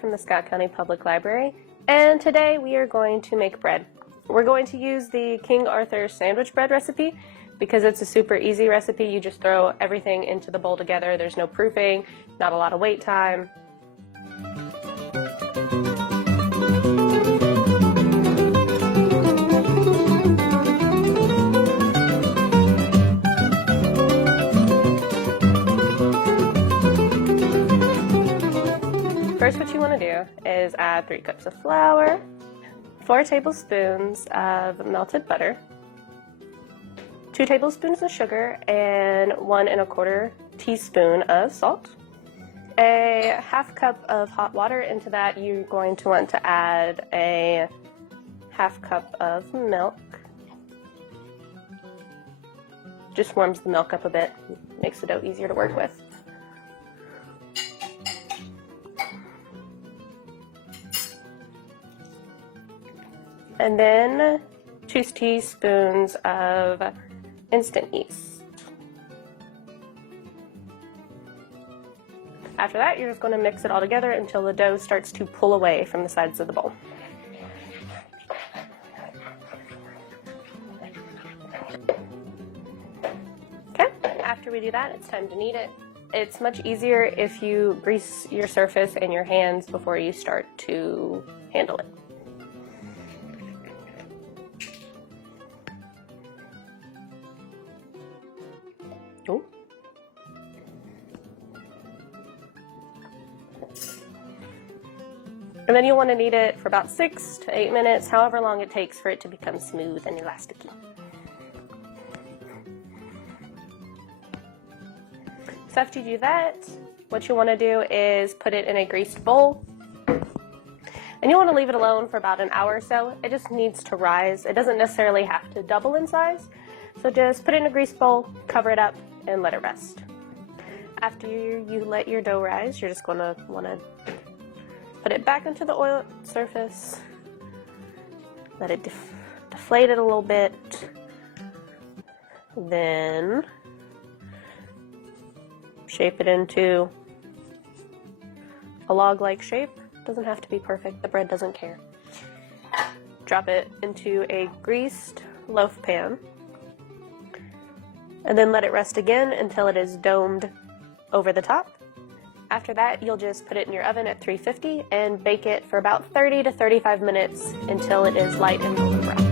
From the Scott County Public Library, and today we are going to make bread. We're going to use the King Arthur sandwich bread recipe because it's a super easy recipe. You just throw everything into the bowl together. There's no proofing, not a lot of wait time. First, what you want to do is add 3 cups of flour, 4 tablespoons of melted butter, 2 tablespoons of sugar, and 1 1/4 teaspoon of salt. A half cup of hot water. Into that, you're going to want to add a half cup of milk. Just warms the milk up a bit, makes the dough easier to work with. And then 2 teaspoons of instant yeast. After that, you're just going to mix it all together until the dough starts to pull away from the sides of the bowl. Okay, after we do that, it's time to knead it. It's much easier if you grease your surface and your hands before you start to handle it. Ooh. And then you'll want to knead it for about 6 to 8 minutes, however long it takes for it to become smooth and elasticy. So after you do that, what you want to do is put it in a greased bowl. And you want to leave it alone for about an hour or so. It just needs to rise. It doesn't necessarily have to double in size. So just put it in a greased bowl, cover it up, and let it rest. After you let your dough rise, you're just going to want to put it back into the oil surface, let it deflate it a little bit, then shape it into a log-like shape. Doesn't have to be perfect, the bread doesn't care. Drop it into a greased loaf pan, and then let it rest again until it is domed over the top. After that, you'll just put it in your oven at 350 and bake it for about 30 to 35 minutes until it is light and golden brown.